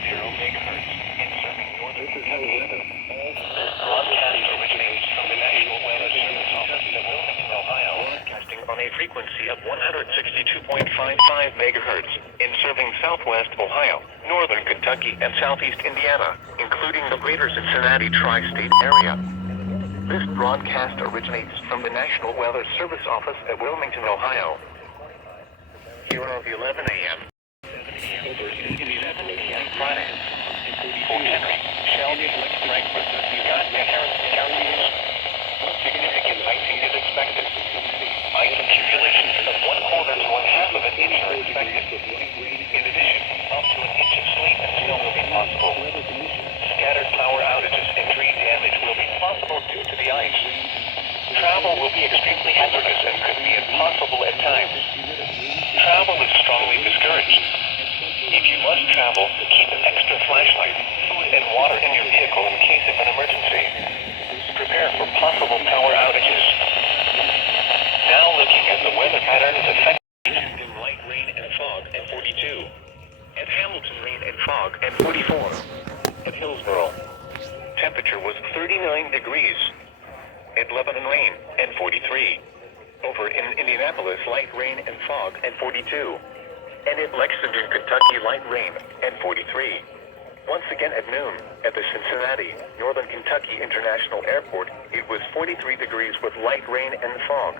megahertz and serving northern Kentucky. This broadcast originates from the National Weather Service office in Wilmington, Ohio, broadcasting on a frequency of 162.55 megahertz and serving southwest Ohio, northern Kentucky, and southeast Indiana, including the greater Cincinnati tri-state area. This broadcast originates from the National Weather Service office at Wilmington, Ohio. Here are the 11 a.m. Over in 11 a.m. Friday. Fort Henry, Shelby, Frankfurt, Uganda, Harrison counties. Significant icing is expected. Ice accumulations of 1/4 to 1/2 of an inch are expected. In addition, up to an inch of sleet and snow will be possible. Scattered power outages and tree damage will be possible due to the ice. Travel will be extremely hazardous and could be impossible at times. Travel is strongly discouraged. If you must travel, keep an extra flashlight, food, and water in your vehicle in case of an emergency. Prepare for possible power outages. Now looking at the weather patterns affecting light rain and fog at 42. At Hamilton, rain and fog at 44. At Hillsboro, temperature was 39 degrees. At Lebanon, rain and 43. Over in Indianapolis, light rain and fog at 42. And in Lexington, Kentucky, light rain and 43. Once again at noon, at the Cincinnati, Northern Kentucky International Airport, it was 43 degrees with light rain and fog.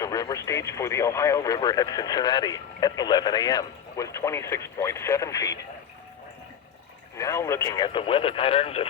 The river stage for the Ohio River at Cincinnati at 11 a.m. was 26.7 feet. Now looking at the weather patterns of